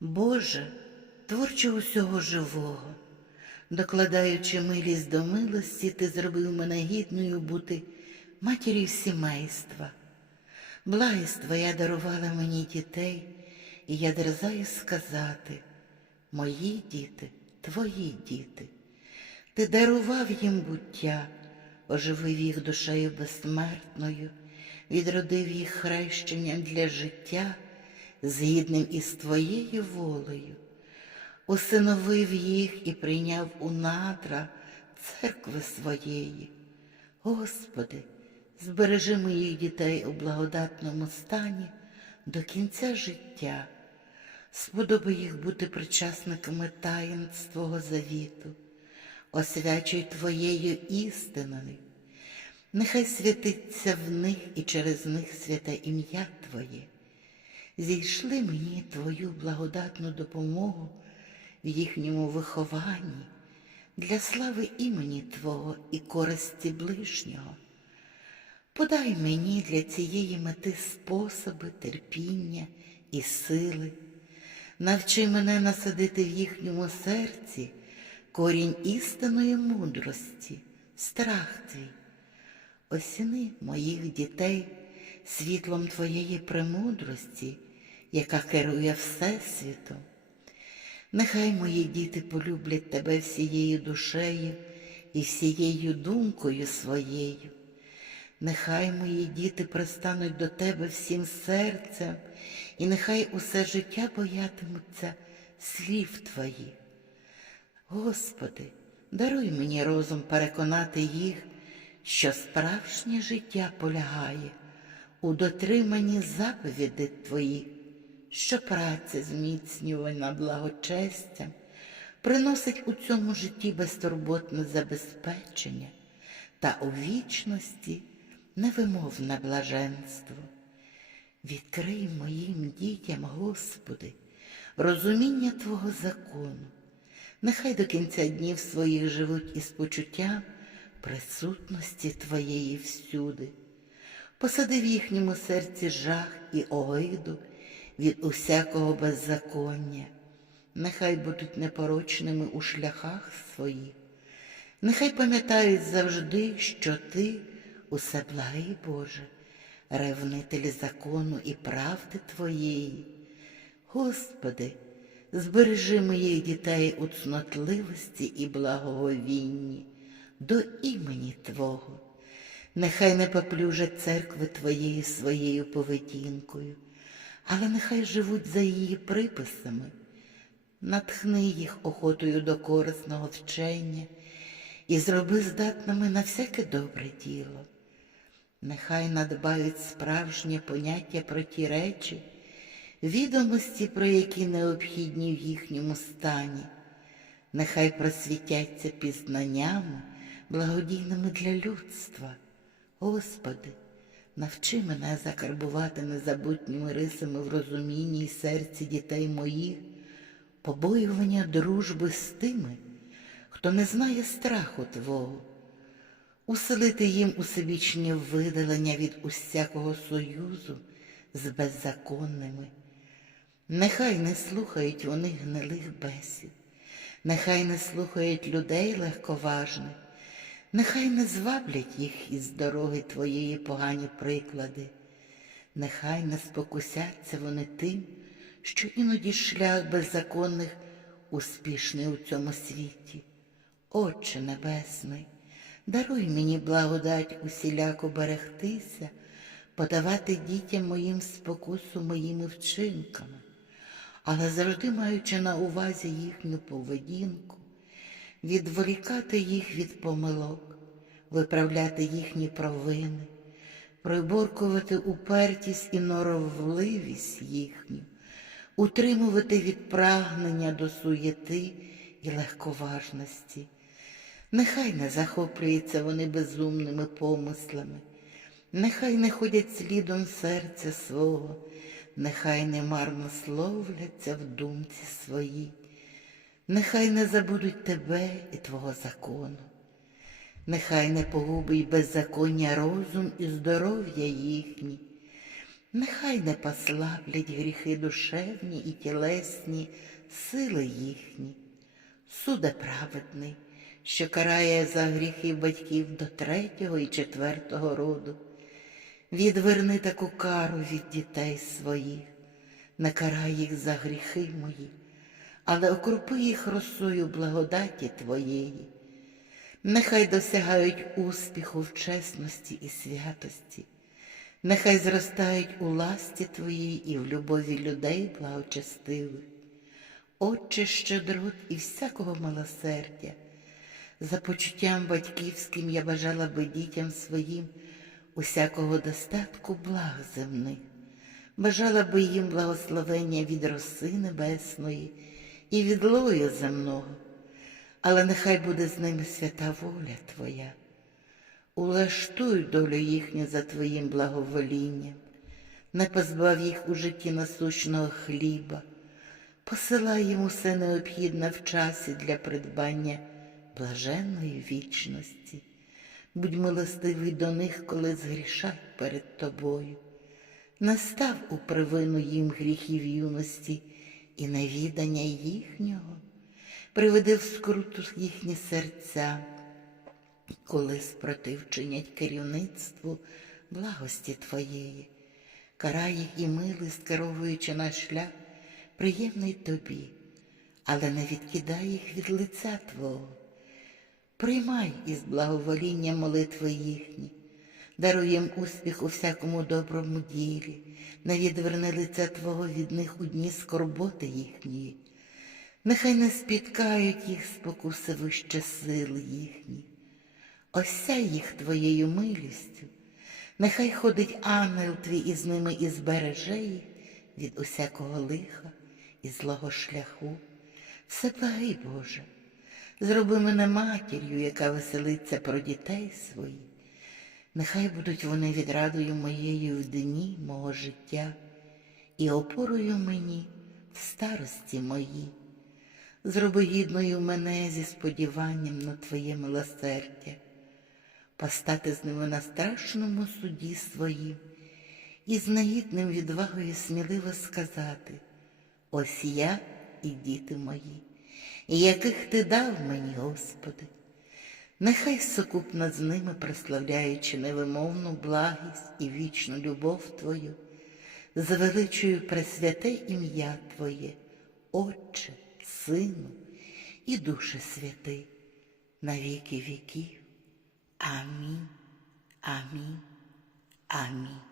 Боже, творче усього живого, докладаючи милість до милості, ти зробив мене гідною бути матір'ю сімейства. Благість Твоя дарувала мені дітей, і я дерзаю сказати, мої діти, твої діти. Ти дарував їм буття, оживив їх душею безсмертною, відродив їх хрещенням для життя, згідним із твоєю волею, усиновив їх і прийняв у надра церкви своєї. Господи, збережи моїх дітей у благодатному стані до кінця життя, сподоби їх бути причасниками таїнств Твого завіту, освячуй Твоєю істиною. Нехай святиться в них і через них святе ім'я Твоє. Зійшли мені Твою благодатну допомогу в їхньому вихованні для слави імені Твого і користі ближнього. Подай мені для цієї мети способи, терпіння і сили. Навчи мене насадити в їхньому серці корінь істинної мудрості, страх твій. Осіни моїх дітей світлом твоєї премудрості, яка керує Всесвітом. Нехай мої діти полюблять тебе всією душею і всією думкою своєю. Нехай мої діти пристануть до тебе всім серцем, і нехай усе життя боятимуться слів твоїх. Господи, даруй мені розум переконати їх, що справжнє життя полягає у дотриманні заповідей Твоїх, що праця зміцнювана благочестям приносить у цьому житті безтурботне забезпечення та у вічності невимовне блаженство. Відкрий моїм дітям, Господи, розуміння Твого закону. Нехай до кінця днів своїх живуть із почуттям присутності Твоєї всюди. Посади в їхньому серці жах і огиду від усякого беззаконня. Нехай будуть непорочними у шляхах своїх. Нехай пам'ятають завжди, що Ти усе благий Боже, ревнитель закону і правди Твоєї. Господи, збережи моїх дітей у цнотливості і благоговінні до імені Твого. Нехай не поплюжать церкви Твоєї своєю поведінкою, але нехай живуть за її приписами, натхни їх охотою до корисного вчення і зроби здатними на всяке добре діло. Нехай надбають справжнє поняття про ті речі, відомості, про які необхідні в їхньому стані, нехай просвітяться пізнаннями, благодійними для людства. Господи, навчи мене закарбувати незабутніми рисами в розумінні й серці дітей моїх, побоювання дружби з тими, хто не знає страху Твого, уселити їм усебічне видалення від усякого союзу з беззаконними. Нехай не слухають вони гнилих бесід, нехай не слухають людей легковажних, нехай не зваблять їх із дороги Твоєї погані приклади, нехай не спокусяться вони тим, що іноді шлях беззаконних успішний у цьому світі. Отче Небесний, даруй мені благодать усіляко берегтися, подавати дітям моїм спокусу моїми вчинками, але завжди маючи на увазі їхню поведінку, відволікати їх від помилок, виправляти їхні провини, приборкувати упертість і норовливість їхню, утримувати від прагнення до суєти і легковажності. Нехай не захоплюються вони безумними помислами, нехай не ходять слідом серця свого, нехай не марно словляться в думці своїй, нехай не забудуть тебе і Твого закону, нехай не погубить беззаконня розум і здоров'я їхні, Нехай не послаблять гріхи душевні і тілесні, сили їхні. Суде праведний, що карає за гріхи батьків до третього і четвертого роду. Відверни таку кару від дітей своїх, не карай їх за гріхи мої, але окрупи їх росою благодаті Твоєї. Нехай досягають успіху в чесності і святості, нехай зростають у ласті Твоїй і в любові людей благочестивих. Отче щедрот і всякого милосердя, за почуттям батьківським я бажала би дітям своїм усякого достатку благ земних, бажала би їм благословення від роси небесної і від лою земного, але нехай буде з ними свята воля Твоя. Улаштуй долю їхню за Твоїм благоволінням, не позбав їх у житті насущного хліба, посилай їм усе необхідне в часі для придбання блаженної вічності. Будь милостивий до них, коли згрішать перед тобою. Настав у привину їм гріхів юності і невідання їхнього, приведи в скруту їхні серця, коли спротив чинять керівництву благості Твоєї, карай їх і милість, керовуючи на шлях, приємний тобі, але не відкидай їх від лиця Твого. Приймай із благоволінням молитви їхні, даруй їм успіх у всякому доброму ділі, не відверни лиця Твого від них у дні скорботи їхньої. Нехай не спіткають їх спокуси вище сил їхні. Осяй їх Твоєю милістю, нехай ходить ангел Твій із ними і збереже їх від усякого лиха і злого шляху. Все Всеблагий Боже, зроби мене матір'ю, яка веселиться про дітей своїх. Нехай будуть вони відрадою моєю в дні мого життя і опорою мені в старості моїй. Зроби гідною мене зі сподіванням на Твоє милосердя, постати з ними на страшному суді своїм і з негідним відвагою сміливо сказати Ось я і діти мої, яких ти дав мені, Господи. Нехай сукупно з ними, прославляючи невимовну благість і вічну любов Твою, звеличую пресвяте ім'я Твоє, Отче, Сину і Душе Святий, на віки віків. Амінь, амінь, амінь.